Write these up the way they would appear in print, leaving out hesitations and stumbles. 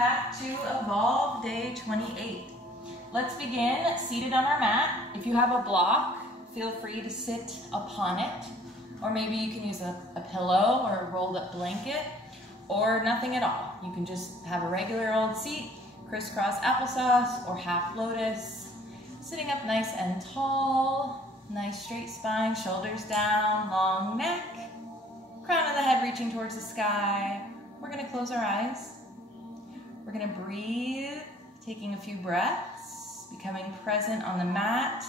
back to Evolve Day 28. Let's begin seated on our mat. If you have a block, feel free to sit upon it. Or maybe you can use a pillow or a rolled up blanket, or nothing at all. You can just have a regular old seat, crisscross applesauce or half lotus, sitting up nice and tall, nice straight spine, shoulders down, long neck, crown of the head reaching towards the sky. We're gonna close our eyes. We're gonna breathe, taking a few breaths, becoming present on the mat,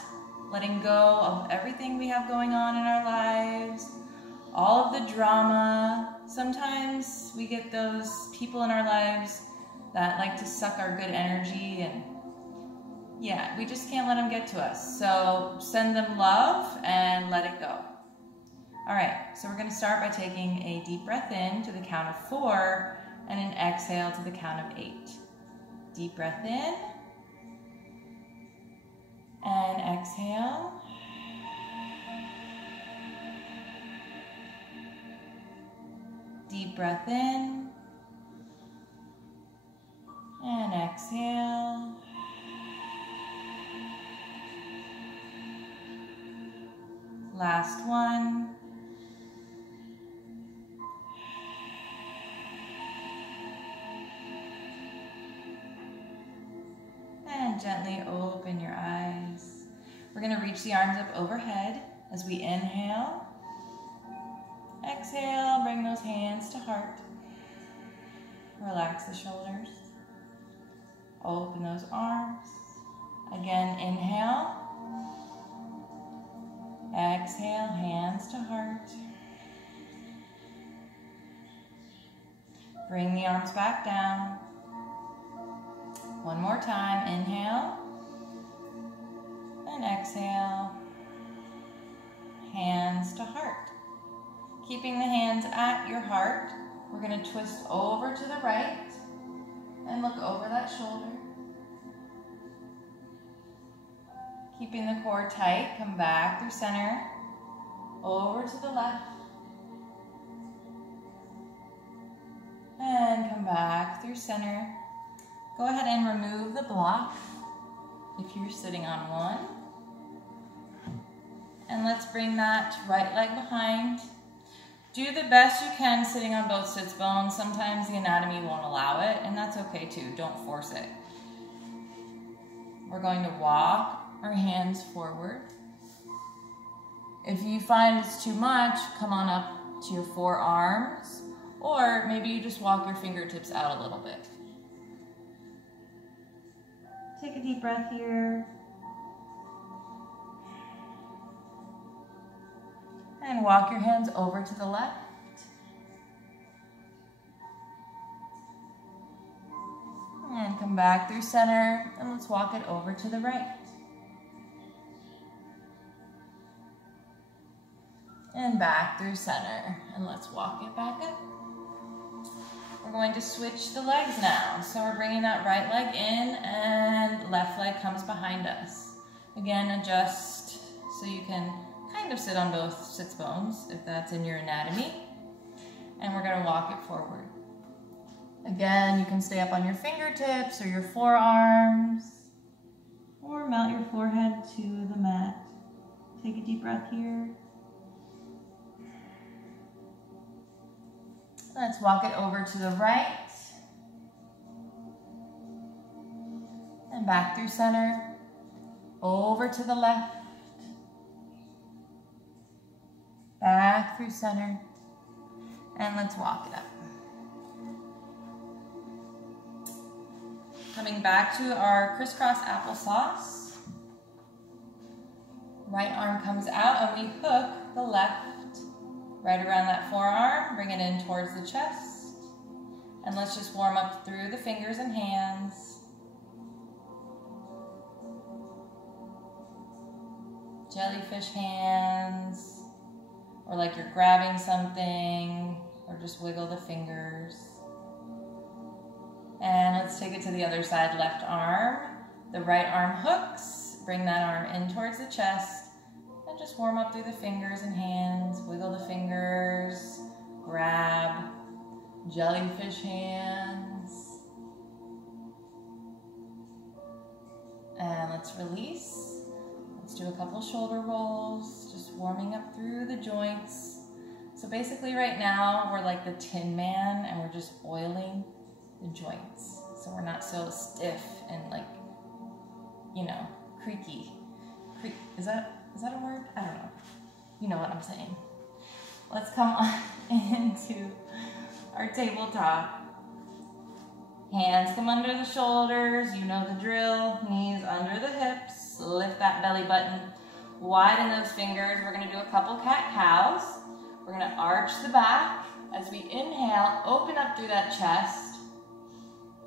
letting go of everything we have going on in our lives, all of the drama. Sometimes we get those people in our lives that like to suck our good energy, and yeah, we just can't let them get to us. So send them love and let it go. All right, so we're gonna start by taking a deep breath in to the count of 4 and an exhale to the count of 8. Deep breath in and exhale. Deep breath in and exhale. Last one. And gently open your eyes. We're going to reach the arms up overhead as we inhale. Exhale, bring those hands to heart. Relax the shoulders. Open those arms. Again, inhale. Exhale, hands to heart. Bring the arms back down. One more time, inhale. And exhale. Hands to heart. Keeping the hands at your heart, we're going to twist over to the right and look over that shoulder. Keeping the core tight, come back through center, over to the left, and come back through center. Go ahead and remove the block if you're sitting on one. And let's bring that right leg behind. Do the best you can sitting on both sits bones. Sometimes the anatomy won't allow it, and that's okay too. Don't force it. We're going to walk our hands forward. If you find it's too much, come on up to your forearms, or maybe you just walk your fingertips out a little bit. Take a deep breath here. And walk your hands over to the left. And come back through center, and let's walk it over to the right. And back through center, and let's walk it back up. We're going to switch the legs now. So we're bringing that right leg in, and left leg comes behind us. Again, adjust so you can kind of sit on both sits bones if that's in your anatomy. And we're going to walk it forward. Again, you can stay up on your fingertips or your forearms, or mount your forehead to the mat. Take a deep breath here. Let's walk it over to the right and back through center, over to the left, back through center, and let's walk it up. Coming back to our crisscross applesauce. Right arm comes out and we hook the left right around that forearm, bring it in towards the chest. And let's just warm up through the fingers and hands. Jellyfish hands, or like you're grabbing something, or just wiggle the fingers. And let's take it to the other side, left arm. The right arm hooks, bring that arm in towards the chest, and just warm up through the fingers and hands, wiggle the fingers, grab, jellyfish hands. let's release. Let's do a couple shoulder rolls, just warming up through the joints. So basically right now, we're like the Tin Man and we're just oiling the joints. So we're not so stiff and like, you know, creaky. Is that a word? I don't know. You know what I'm saying. Let's come on into our tabletop. Hands come under the shoulders, you know the drill. Knees under the hips, lift that belly button, widen those fingers. We're gonna do a couple cat-cows. We're gonna arch the back. As we inhale, open up through that chest.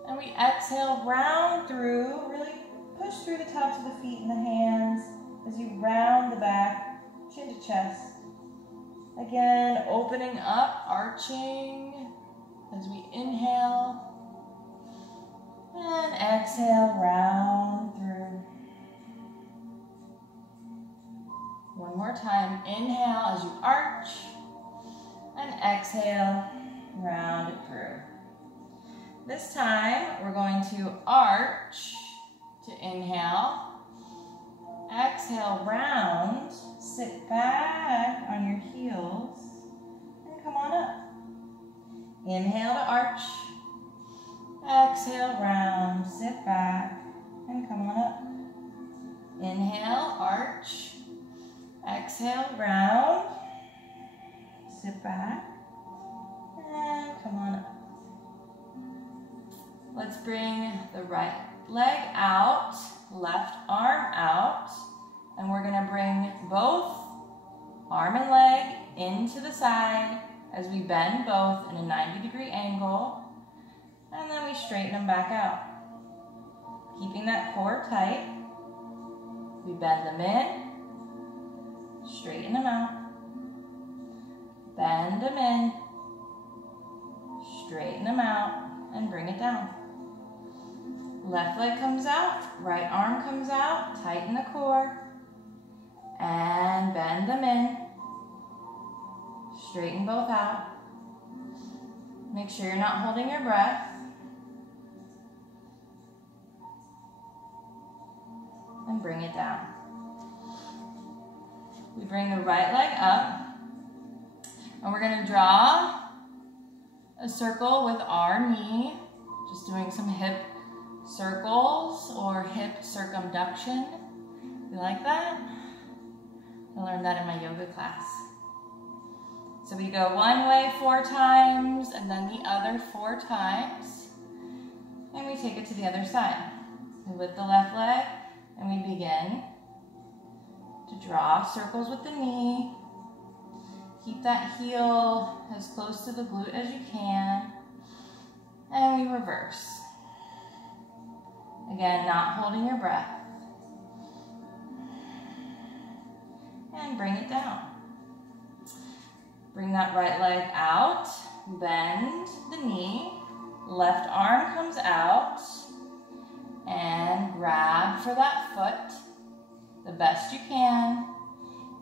And we exhale, round through, really push through the tops of the feet and the hands as you round the back, chin to chest. Again, opening up, arching as we inhale. And exhale, round through. One more time. Inhale as you arch. And exhale, round it through. This time, we're going to arch to inhale. Exhale, round. Sit back on your heels. And come on up. Inhale to arch. Exhale, round, sit back, and come on up. Inhale, arch. Exhale, round, sit back, and come on up. Let's bring the right leg out, left arm out, and we're gonna bring both arm and leg into the side as we bend both in a 90-degree angle. And then we straighten them back out. Keeping that core tight. We bend them in, straighten them out. Bend them in, straighten them out, and bring it down. Left leg comes out, right arm comes out, tighten the core. And bend them in, straighten both out. Make sure you're not holding your breath. And bring it down. We bring the right leg up, and we're going to draw a circle with our knee, just doing some hip circles or hip circumduction. You like that? I learned that in my yoga class. So we go one way 4 times, and then the other 4 times, and we take it to the other side. We lift the left leg, and we begin to draw circles with the knee. Keep that heel as close to the glute as you can. And we reverse. Again, not holding your breath. And bring it down. Bring that right leg out. Bend the knee. Left arm comes out. And grab for that foot the best you can.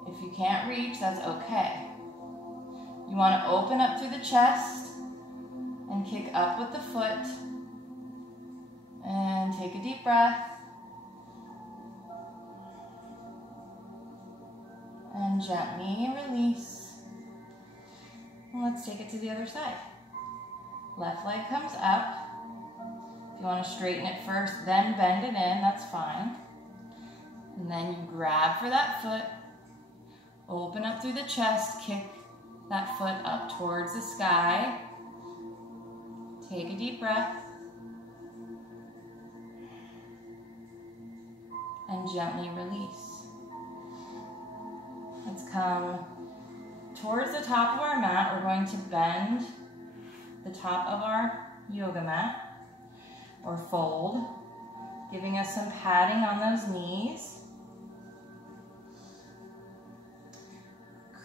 If you can't reach, that's okay. You want to open up through the chest and kick up with the foot. And take a deep breath. And gently release. And let's take it to the other side. Left leg comes up. If you want to straighten it first, then bend it in, that's fine. And then you grab for that foot, open up through the chest, kick that foot up towards the sky. Take a deep breath. And gently release. Let's come towards the top of our mat. We're going to bend the top of our yoga mat, or fold, giving us some padding on those knees.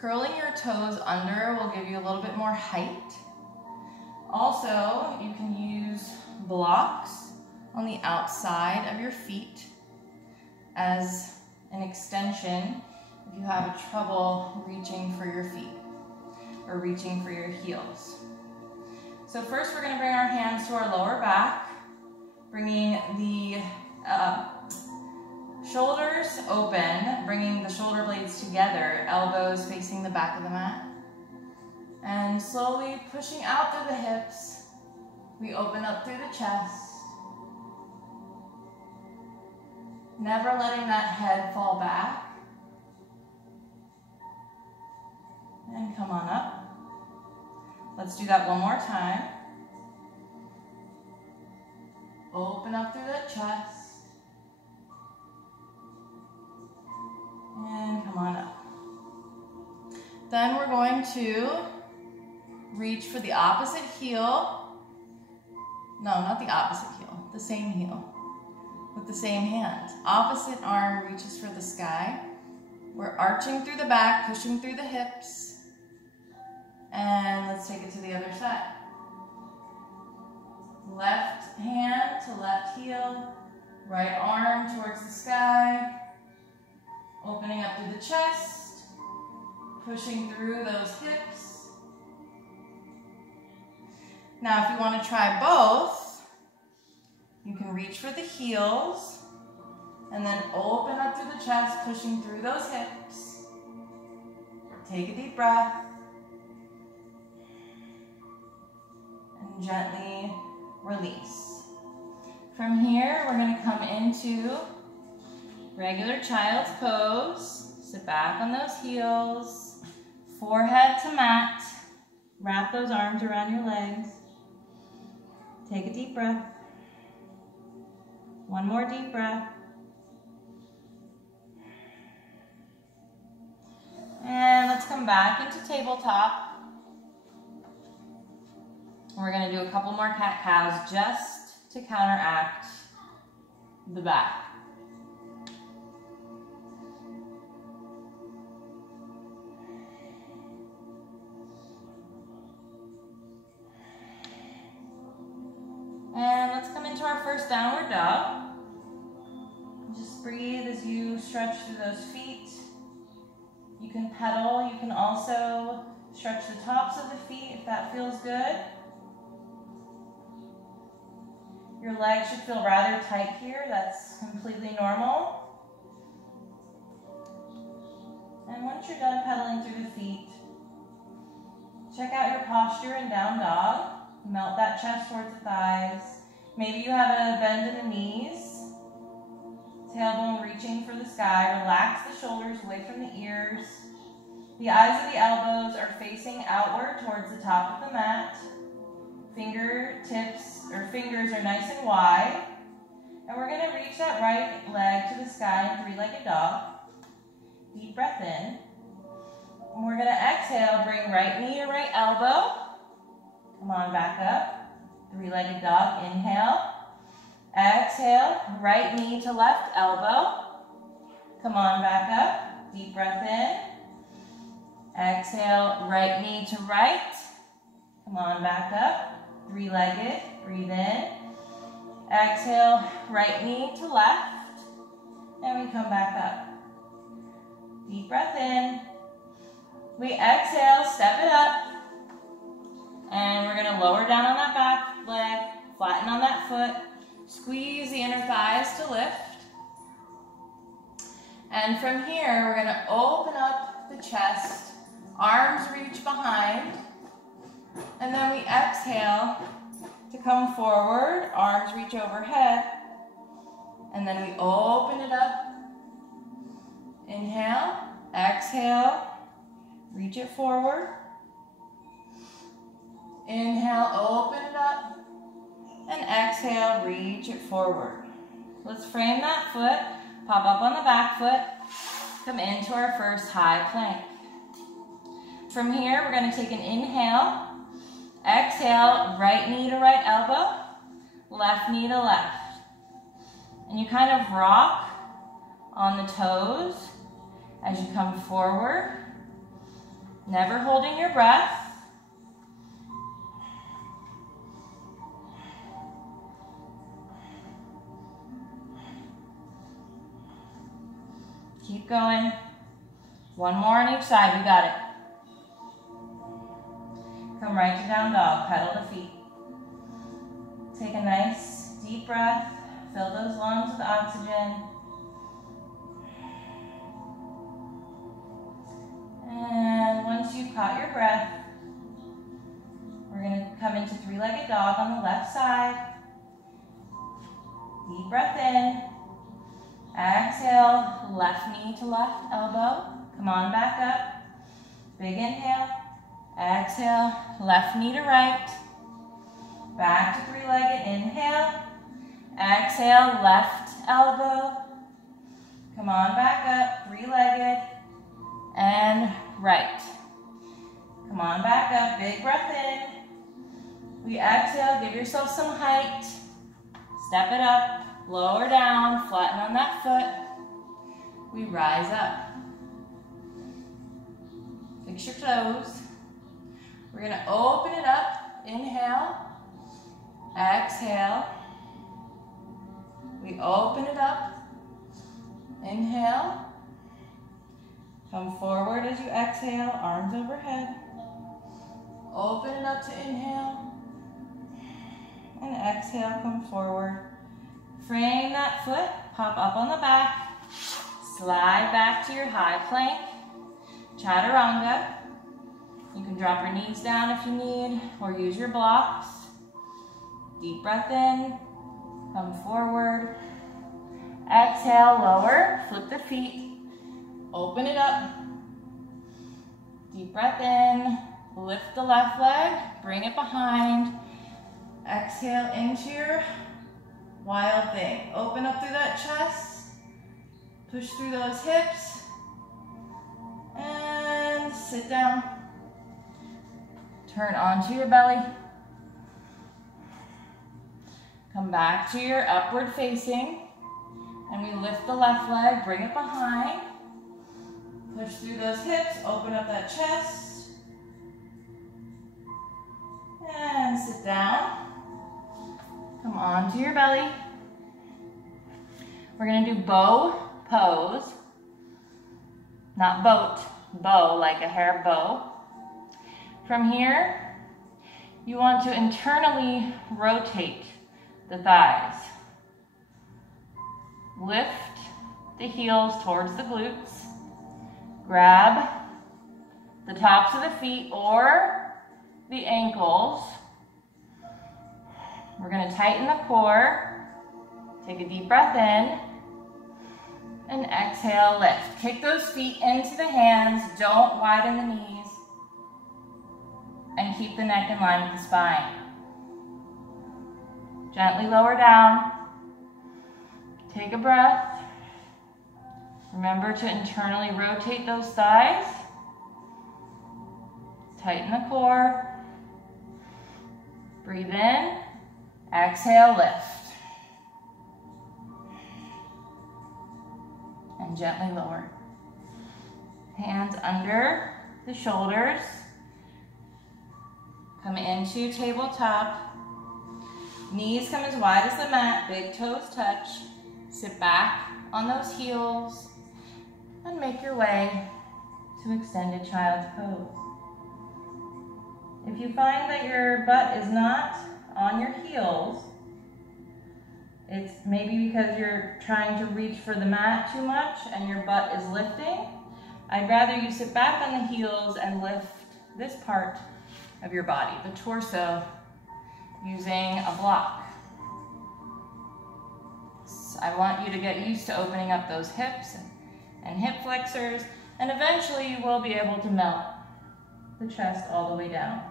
Curling your toes under will give you a little bit more height. Also, you can use blocks on the outside of your feet as an extension if you have trouble reaching for your feet or reaching for your heels. So first we're going to bring our hands to our lower back, bringing the Shoulders open, bringing the shoulder blades together, elbows facing the back of the mat. And slowly pushing out through the hips, we open up through the chest. Never letting that head fall back. And come on up. Let's do that one more time. Open up through the chest. And come on up. Then we're going to reach for the opposite heel. No, not the opposite heel, the same heel. With the same hand. Opposite arm reaches for the sky. We're arching through the back, pushing through the hips. And let's take it to the other side. Left hand to left heel, right arm towards the sky, opening up through the chest, pushing through those hips. Now if you want to try both, you can reach for the heels and then open up through the chest, pushing through those hips. Take a deep breath. And gently release. From here, we're going to come into regular child's pose. Sit back on those heels, forehead to mat. Wrap those arms around your legs. Take a deep breath. One more deep breath. And let's come back into tabletop. We're going to do a couple more cat-cows just to counteract the back. And let's come into our first downward dog. Just breathe as you stretch through those feet. You can pedal. You can also stretch the tops of the feet if that feels good. Your legs should feel rather tight here. That's completely normal. And once you're done pedaling through the feet, check out your posture in down dog. Melt that chest towards the thighs. Maybe you have a bend in the knees. Tailbone reaching for the sky. Relax the shoulders away from the ears. The eyes of the elbows are facing outward towards the top of the mat. Fingers are nice and wide. And we're going to reach that right leg to the sky in three-legged dog. Deep breath in. And we're going to exhale, bring right knee to right elbow. Come on back up. Three-legged dog, inhale. Exhale, right knee to left elbow. Come on back up. Deep breath in. Exhale, right knee to right. Come on back up. Three-legged, breathe in. Exhale, right knee to left. And we come back up. Deep breath in. We exhale, step it up. And we're going to lower down on that back leg, flatten on that foot, squeeze the inner thighs to lift. And from here, we're going to open up the chest, arms reach behind, and then we exhale to come forward, arms reach overhead, and then we open it up. Inhale, exhale, reach it forward. Inhale, open it up, and exhale, reach it forward. Let's frame that foot, pop up on the back foot, come into our first high plank. From here, we're going to take an inhale, exhale, right knee to right elbow, left knee to left. And you kind of rock on the toes as you come forward, never holding your breath. Keep going. One more on each side. We got it. Come right to down dog. Pedal the feet. Take a nice deep breath. Fill those lungs with oxygen. caught your breath. We're gonna come into three-legged dog on the left side. Deep breath in. Exhale, left knee to left elbow. Come on back up. Big inhale. Exhale, left knee to right. Back to three-legged, inhale. Exhale, left elbow. Come on back up, three-legged, and right. Come on back up, big breath in. We exhale, give yourself some height. Step it up, lower down, flatten on that foot. We rise up. Fix your toes. We're gonna open it up, inhale, exhale. We open it up, inhale. Come forward as you exhale, arms overhead. Open it up to inhale. And exhale, come forward. Frame that foot, pop up on the back. Slide back to your high plank, chaturanga. You can drop your knees down if you need, or use your blocks. Deep breath in, come forward. Exhale, lower, flip the feet. Open it up. Deep breath in, lift the left leg, bring it behind. Exhale into your wild thing. Open up through that chest. Push through those hips. And sit down. Turn onto your belly. Come back to your upward facing. And we lift the left leg, bring it behind. Push through those hips, open up that chest. And sit down. Come onto your belly. We're gonna do bow pose. Not boat, bow, like a hair bow. From here, you want to internally rotate the thighs. Lift the heels towards the glutes. Grab the tops of the feet or the ankles. We're going to tighten the core. Take a deep breath in. And exhale, lift. Kick those feet into the hands. Don't widen the knees. And keep the neck in line with the spine. Gently lower down. Take a breath. Remember to internally rotate those thighs. Tighten the core. Breathe in. Exhale, lift. And gently lower. Hands under the shoulders. Come into tabletop. Knees come as wide as the mat. Big toes touch. Sit back on those heels. And make your way to extended child's pose. If you find that your butt is not on your heels, it's maybe because you're trying to reach for the mat too much and your butt is lifting. I'd rather you sit back on the heels and lift this part of your body, the torso, using a block. So I want you to get used to opening up those hips and hip flexors, and eventually you will be able to melt the chest all the way down.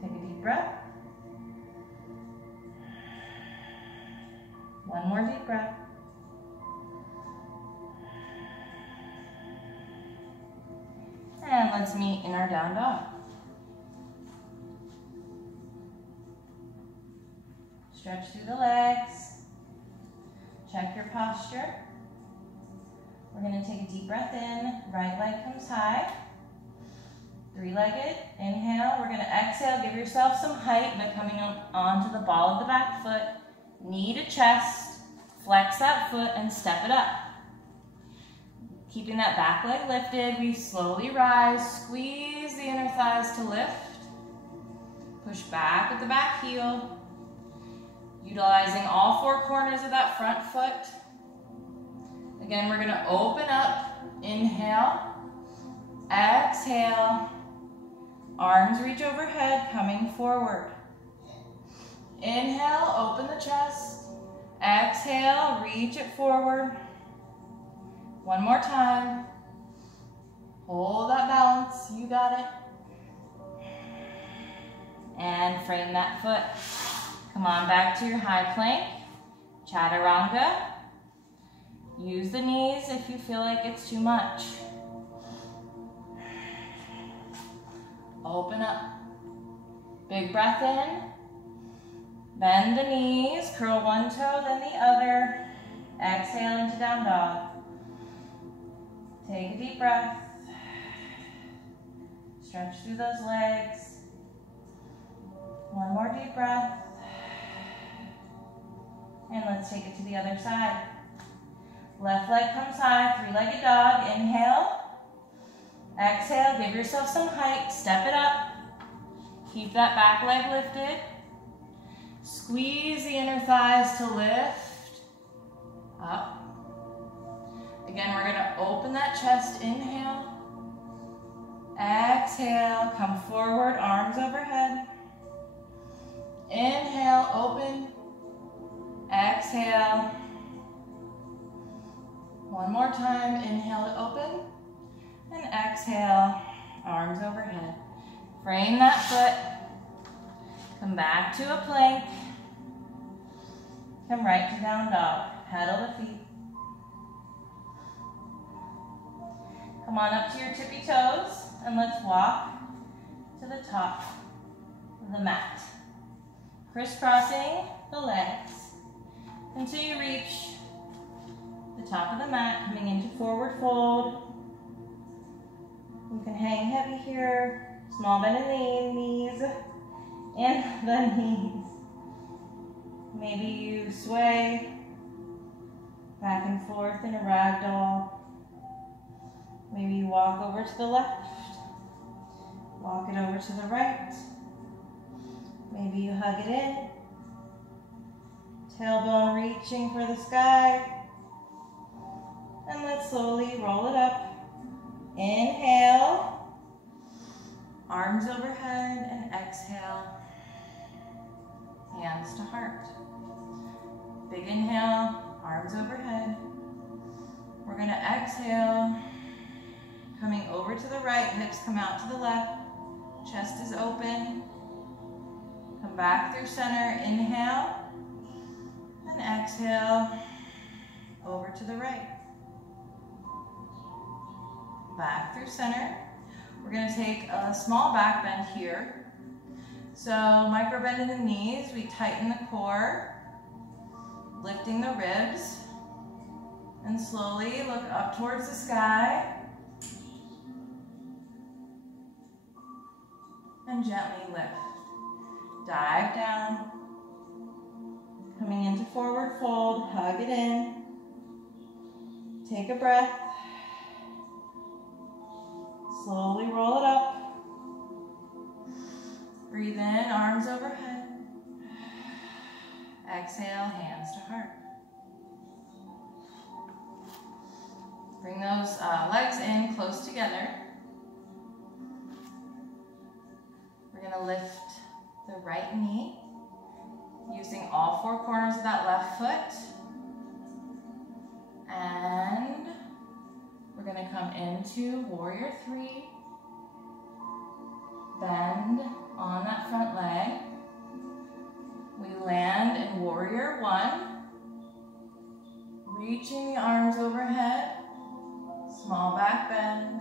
Take a deep breath. One more deep breath. And let's meet in our down dog. Stretch through the legs. Check your posture. We're going to take a deep breath in. Right leg comes high. Three-legged. Inhale. We're going to exhale. Give yourself some height by coming onto the ball of the back foot. Knee to chest. Flex that foot and step it up. Keeping that back leg lifted, we slowly rise. Squeeze the inner thighs to lift. Push back with the back heel. Utilizing all four corners of that front foot. Again, we're going to open up, Inhale, exhale, arms reach overhead, coming forward. Inhale, open the chest. Exhale, reach it forward. One more time. Hold that balance, you got it. And frame that foot. Come on back to your high plank, chaturanga. Use the knees if you feel like it's too much. Open up. Big breath in. Bend the knees, curl one toe, then the other. Exhale into down dog. Take a deep breath. Stretch through those legs. One more deep breath. And let's take it to the other side. Left leg comes high, three-legged dog. Inhale. Exhale, give yourself some height. Step it up. Keep that back leg lifted. Squeeze the inner thighs to lift. Up. Again, we're gonna open that chest. Inhale. Exhale, come forward, arms overhead. Inhale, open. Exhale. One more time, inhale to open. And exhale, arms overhead. Frame that foot. Come back to a plank. Come right to down dog. Pedal the feet. Come on up to your tippy toes and let's walk to the top of the mat. Crisscrossing the legs until you reach the top of the mat, coming into forward fold. You can hang heavy here, small bend in the knees and the knees. Maybe you sway back and forth in a ragdoll. Maybe you walk over to the left, walk it over to the right. Maybe you hug it in, tailbone reaching for the sky. And let's slowly roll it up. Inhale, arms overhead, and exhale, hands to heart. Big inhale, arms overhead. We're gonna exhale, coming over to the right, hips come out to the left, chest is open. Come back through center, inhale, and exhale, over to the right. Back through center. We're gonna take a small back bend here. So micro bend in the knees, we tighten the core, lifting the ribs, and slowly look up towards the sky. And gently lift. Dive down. Coming into forward fold, hug it in. Take a breath. Slowly roll it up. Breathe in, arms overhead. Exhale, hands to heart. Bring those legs in close together. We're gonna lift the right knee, using all four corners of that left foot. And we're gonna come into warrior three. Bend on that front leg. We land in warrior one. Reaching the arms overhead. Small back bend.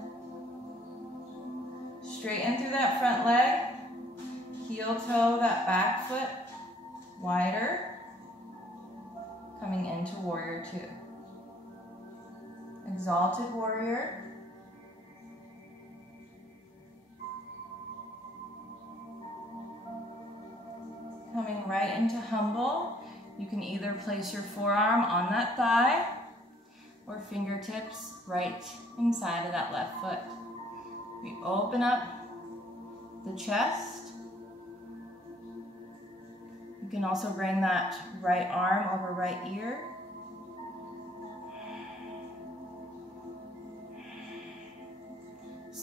Straighten through that front leg. Heel toe that back foot wider. Coming into warrior two. Exalted warrior. Coming right into humble. You can either place your forearm on that thigh or fingertips right inside of that left foot. We open up the chest. You can also bring that right arm over right ear.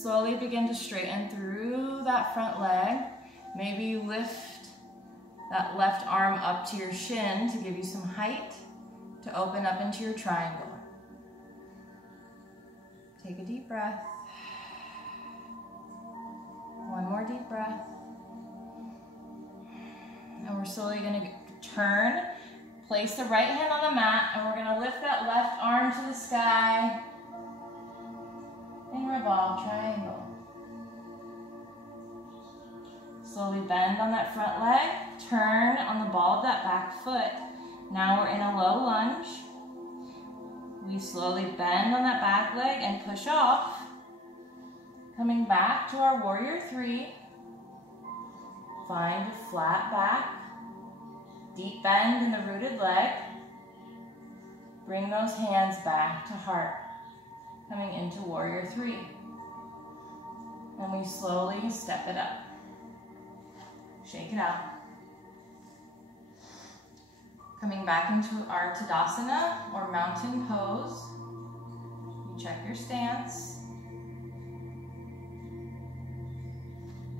slowly begin to straighten through that front leg. Maybe you lift that left arm up to your shin to give you some height to open up into your triangle. Take a deep breath. One more deep breath. And we're slowly going to turn, place the right hand on the mat, and we're going to lift that left arm to the sky and revolve triangle. Slowly bend on that front leg, turn on the ball of that back foot. Now we're in a low lunge. We slowly bend on that back leg and push off. Coming back to our warrior three. Find a flat back, deep bend in the rooted leg. Bring those hands back to heart, coming into warrior three. And we slowly step it up. Shake it out. Coming back into our Tadasana or mountain pose. You check your stance.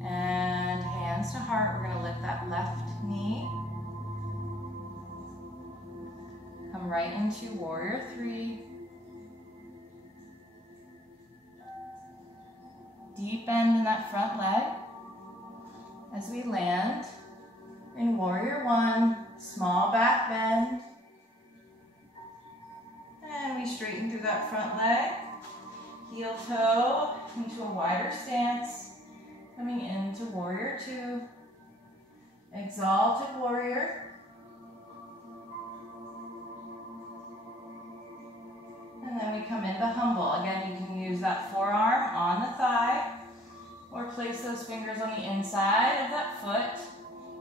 And hands to heart, we're going to lift that left knee. Come right into warrior three. Deep bend in that front leg. As we land in warrior one, small back bend. And we straighten through that front leg. Heel toe into a wider stance. Coming into warrior two. Exalted warrior. And then we come into humble. Again, you can use that forearm on the thigh or place those fingers on the inside of that foot.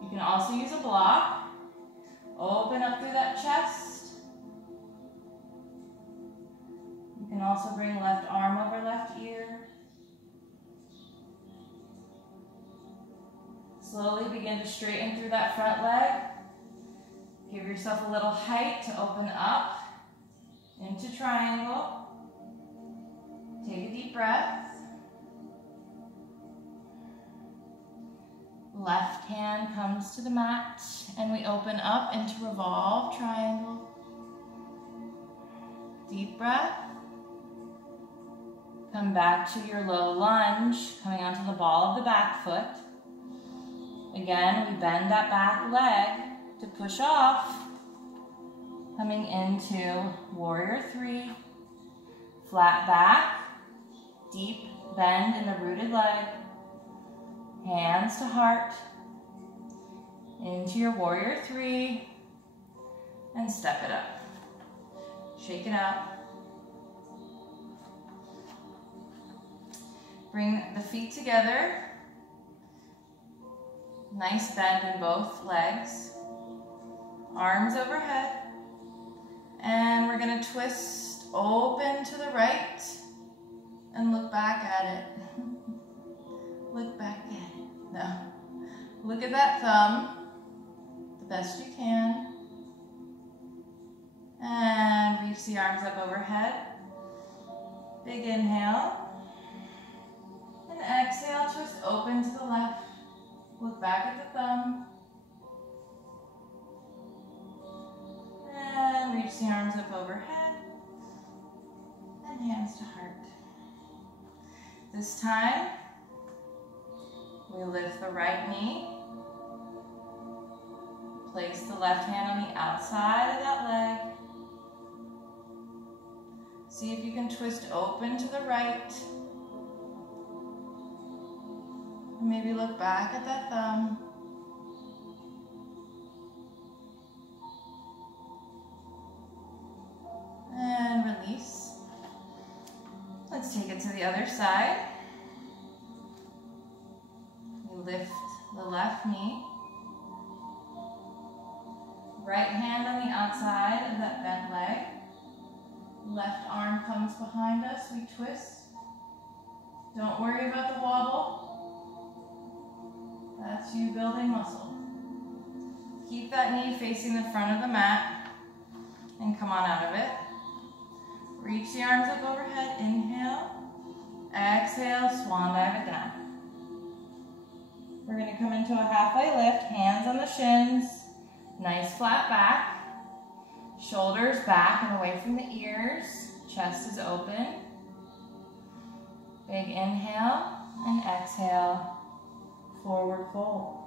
You can also use a block. Open up through that chest. You can also bring left arm over left ear. Slowly begin to straighten through that front leg. Give yourself a little height to open up into triangle. Take a deep breath. Left hand comes to the mat and we open up into revolve triangle. Deep breath. Come back to your low lunge, coming onto the ball of the back foot. Again, we bend that back leg to push off, coming into warrior three, flat back, deep bend in the rooted leg, hands to heart, into your warrior three, and step it up. Shake it out. Bring the feet together. Nice bend in both legs. Arms overhead. And we're going to twist open to the right and look back at it. Look back at it. No. Look at that thumb the best you can. And reach the arms up overhead. Big inhale. And exhale, twist open to the left. Look back at the thumb. And reach the arms up overhead. And hands to heart. This time, we lift the right knee. Place the left hand on the outside of that leg. See if you can twist open to the right. Maybe look back at that thumb. And release. Let's take it to the other side. We lift the left knee. Right hand on the outside of that bent leg. Left arm comes behind us. We twist. Don't worry about the wobble. That's you building muscle. Keep that knee facing the front of the mat and come on out of it. Reach the arms up overhead, inhale. Exhale, swan dive it down. We're going to come into a halfway lift, hands on the shins, nice flat back, shoulders back and away from the ears, chest is open. Big inhale and exhale, forward fold.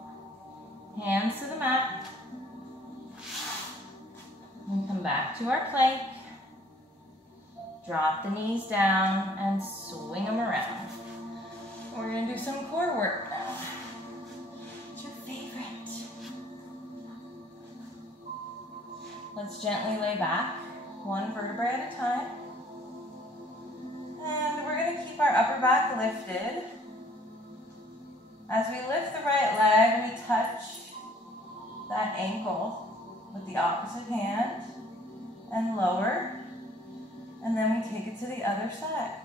Hands to the mat. And come back to our plank. Drop the knees down and swing them around. We're going to do some core work now. What's your favorite? Let's gently lay back, one vertebrae at a time. And we're going to keep our upper back lifted. As we lift the right leg, we touch that ankle with the opposite hand and lower. And then we take it to the other side.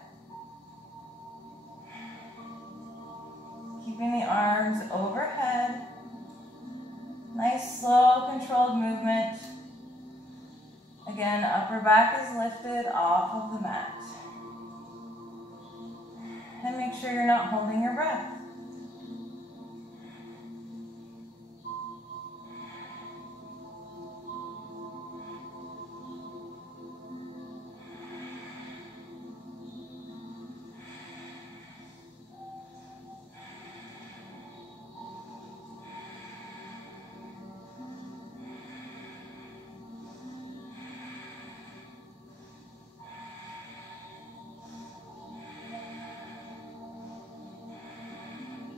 Keeping the arms overhead. Nice, slow, controlled movement. Again, upper back is lifted off of the mat. And make sure you're not holding your breath.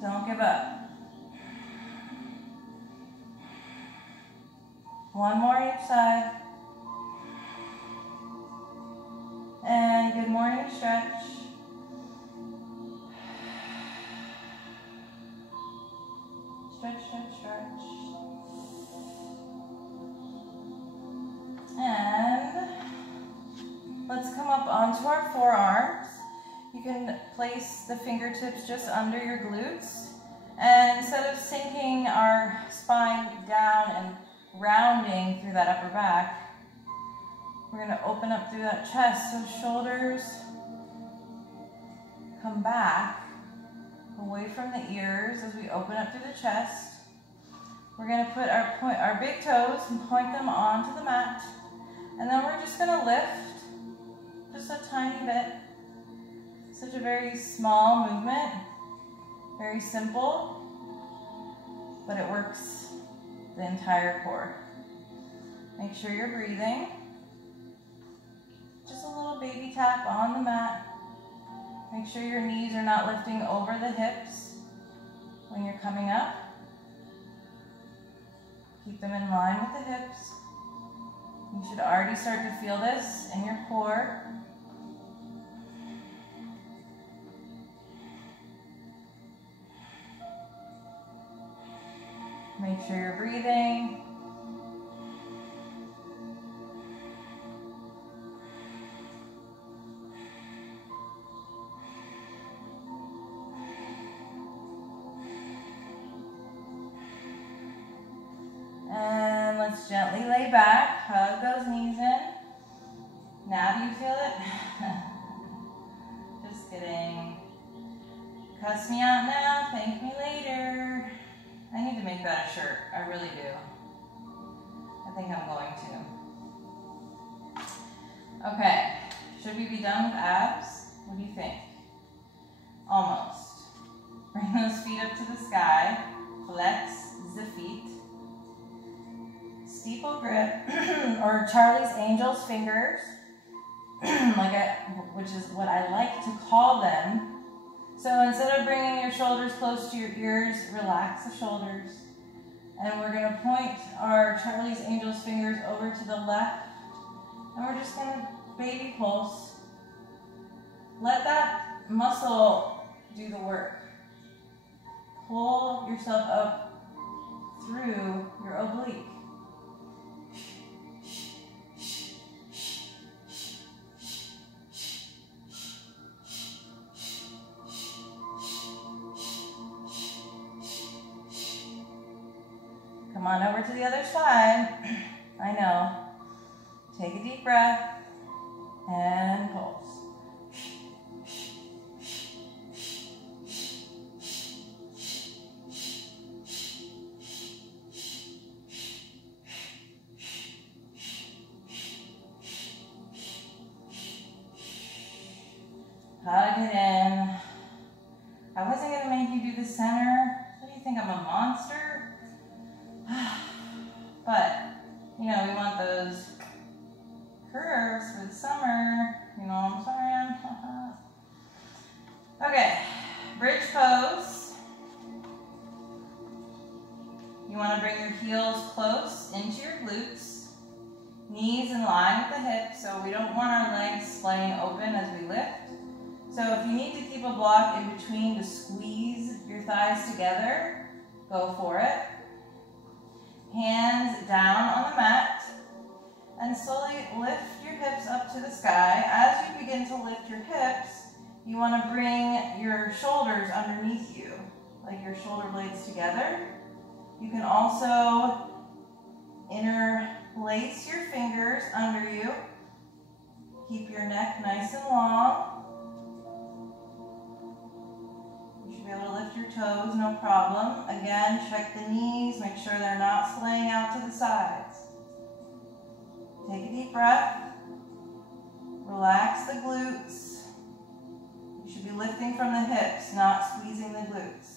Don't give up. One more each side. And good morning stretch. Stretch, stretch, stretch. And let's come up onto our forearms. You can place the fingertips just under your glutes. And instead of sinking our spine down and rounding through that upper back, we're going to open up through that chest. So shoulders come back away from the ears as we open up through the chest. We're going to put our big toes and point them onto the mat. And then we're just going to lift just a tiny bit. Such a very small movement, very simple, but it works the entire core. Make sure you're breathing. Just a little baby tap on the mat. Make sure your knees are not lifting over the hips when you're coming up. Keep them in line with the hips. You should already start to feel this in your core. Make sure you're breathing. And let's gently lay back, hug those knees in. Now do you feel it? Just kidding. Cuss me out now, thank me later. I need to make that a shirt, I really do. I think I'm going to. Okay, should we be done with abs? What do you think? Almost. Bring those feet up to the sky, flex the feet. Steeple grip, or Charlie's Angels fingers, which is what I like to call them. So instead of bringing your shoulders close to your ears, relax the shoulders. And we're going to point our Charlie's Angels fingers over to the left. And we're just going to baby pulse. Let that muscle do the work. Pull yourself up through your oblique. Come on over to the other side. I know. Take a deep breath and pulse. Hug it in. I wasn't going to make you do the center. What do you think, I'm a monster? But, you know, we want those curves for the summer. You know what I'm saying? Okay, bridge pose. You want to bring your heels close into your glutes, knees in line with the hips, so we don't want our legs splaying open as we lift. So if you need to keep a block in between to squeeze your thighs together, go for it. Hands down on the mat, and slowly lift your hips up to the sky. As you begin to lift your hips, you want to bring your shoulders underneath you, like your shoulder blades together. You can also interlace your fingers under you. Keep your neck nice and long. You should be able to lift your toes, no problem. Again, check the knees, make sure they're not slaying out to the sides. Take a deep breath. Relax the glutes. You should be lifting from the hips, not squeezing the glutes.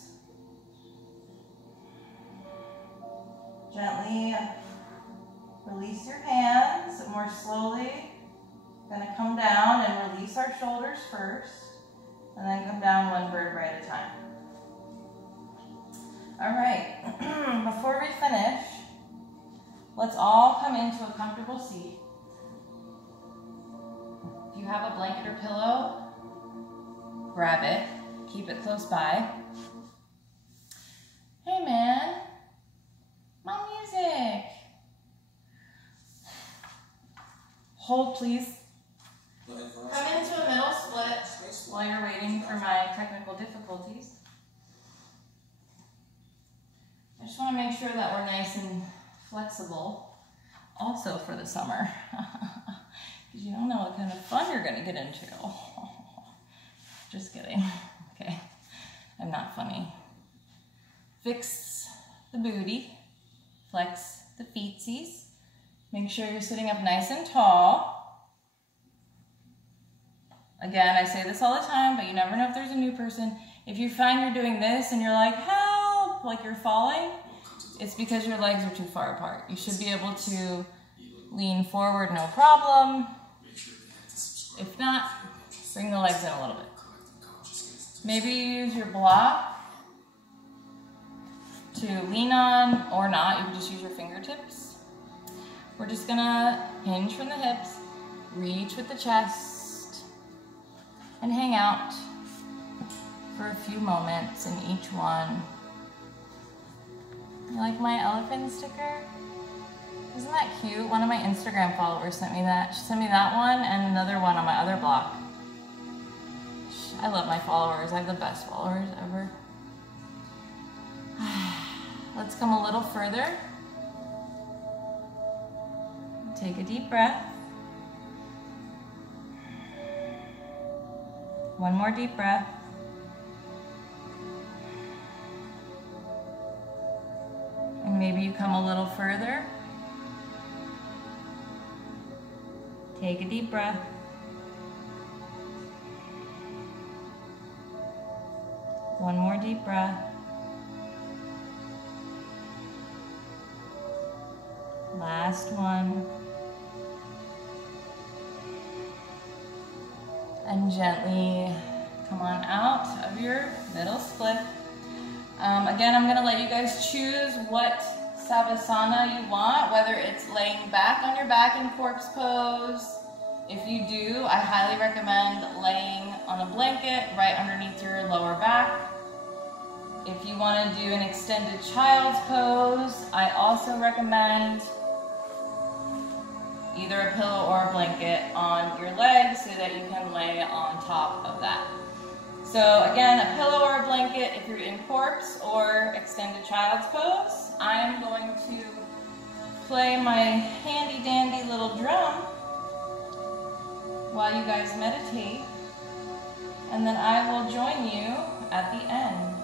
Gently release your hands, more slowly. Going to come down and release our shoulders first, and then come down one vertebrae at a time. All right, before we finish, let's all come into a comfortable seat. If you have a blanket or pillow, grab it, keep it close by. Hey man, my music. Hold please. Come into a middle split while you're waiting for my technical difficulties. I just want to make sure that we're nice and flexible also for the summer. Because you don't know what kind of fun you're going to get into. Just kidding. Okay, I'm not funny. Fix the booty. Flex the feetsies. Make sure you're sitting up nice and tall. Again, I say this all the time, but you never know if there's a new person. If you find you're doing this and you're like, help, like you're falling, it's because your legs are too far apart. You should be able to lean forward, no problem. If not, bring the legs in a little bit. Maybe you use your block to lean on or not. You can just use your fingertips. We're just gonna hinge from the hips, reach with the chest, and hang out for a few moments in each one. You like my elephant sticker? Isn't that cute? One of my Instagram followers sent me that. She sent me that one and another one on my other block. I love my followers. I have the best followers ever. Let's come a little further. Take a deep breath. One more deep breath. And maybe you come a little further. Take a deep breath. One more deep breath. Last one. And gently come on out of your middle split. Again, I'm going to let you guys choose what Savasana you want, whether it's laying back on your back in corpse pose. If you do, I highly recommend laying on a blanket right underneath your lower back. If you want to do an extended child's pose, I also recommend either a pillow or a blanket on your legs so that you can lay on top of that. So again, a pillow or a blanket if you're in corpse or extended child's pose. I am going to play my handy dandy little drum while you guys meditate, and then I will join you at the end.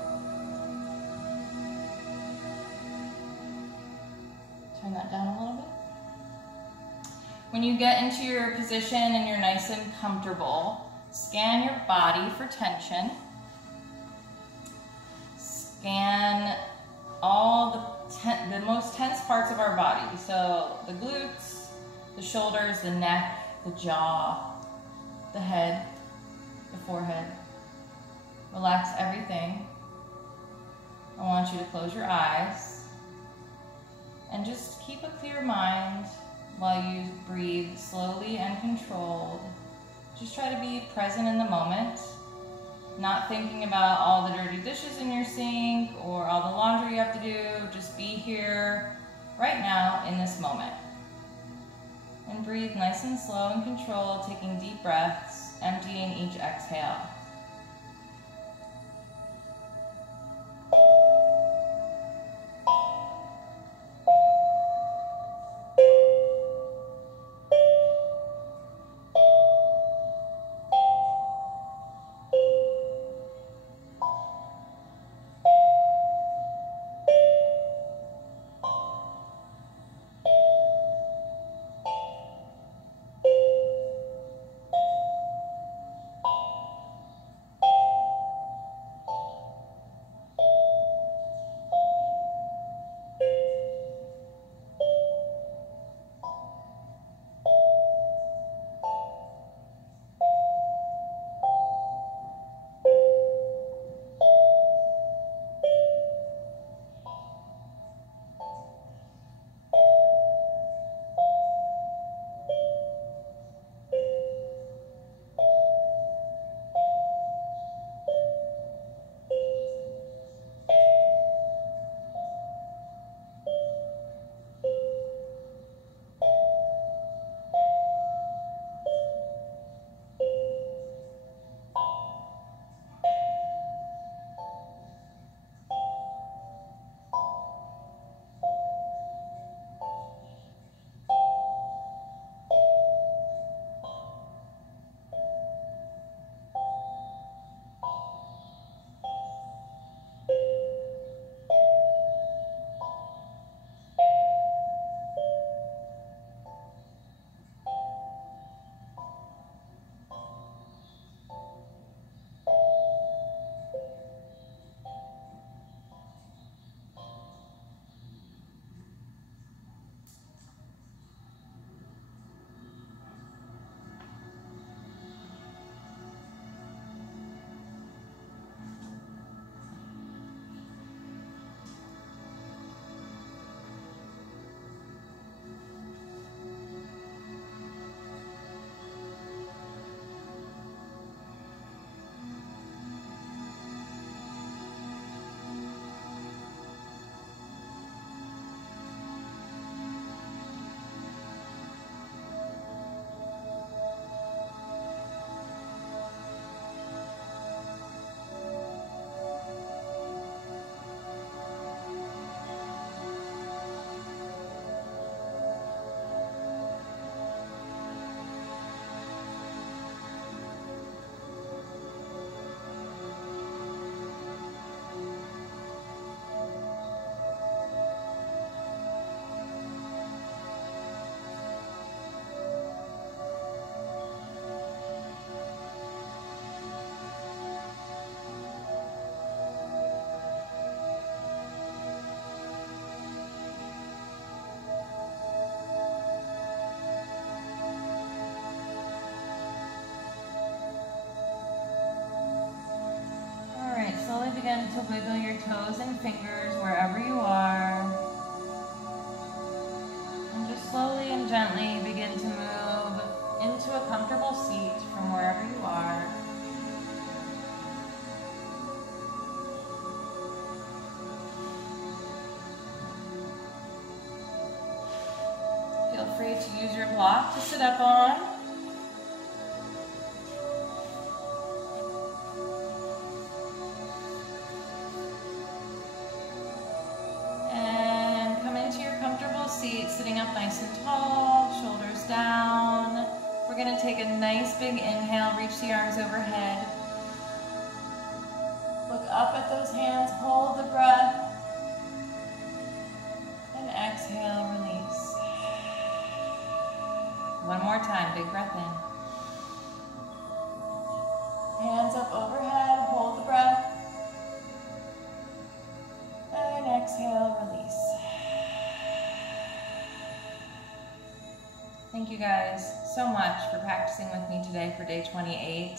Turn that down a little bit. When you get into your position and you're nice and comfortable, Scan your body for tension. Scan all the most tense parts of our body. So the glutes, the shoulders, the neck, the jaw, the head, the forehead. Relax everything. I want you to close your eyes and just keep a clear mind while you breathe slowly and controlled. Just try to be present in the moment, not thinking about all the dirty dishes in your sink or all the laundry you have to do. Just be here right now in this moment. And breathe nice and slow and controlled, taking deep breaths, emptying each exhale. Begin to wiggle your toes and fingers wherever you are. And just slowly and gently begin to move into a comfortable seat from wherever you are. Feel free to use your block to sit up on. Sitting up nice and tall, shoulders down. We're going to take a nice big inhale, reach the arms overhead. Look up at those hands, hold the breath, and exhale, release. One more time, big breath in. Hands up overhead, hold the breath. And exhale, release. Thank you guys so much for practicing with me today for day 28.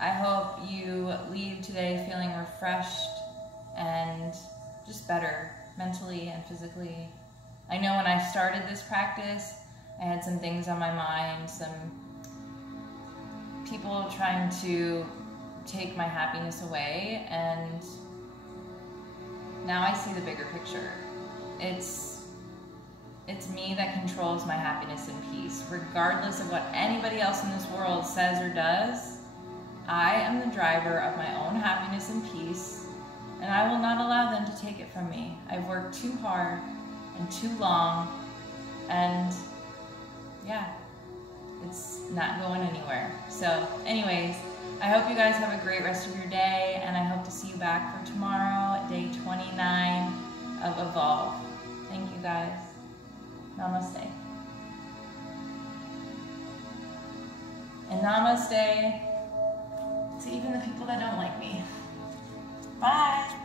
I hope you leave today feeling refreshed and just better mentally and physically. I know when I started this practice, I had some things on my mind, some people trying to take my happiness away, and now I see the bigger picture. It's me that controls my happiness and peace. Regardless of what anybody else in this world says or does, I am the driver of my own happiness and peace, and I will not allow them to take it from me. I've worked too hard and too long, and yeah, it's not going anywhere. So anyways, I hope you guys have a great rest of your day, and I hope to see you back for tomorrow, day 29 of Evolve. Thank you guys. Namaste. And namaste to even the people that don't like me. Bye.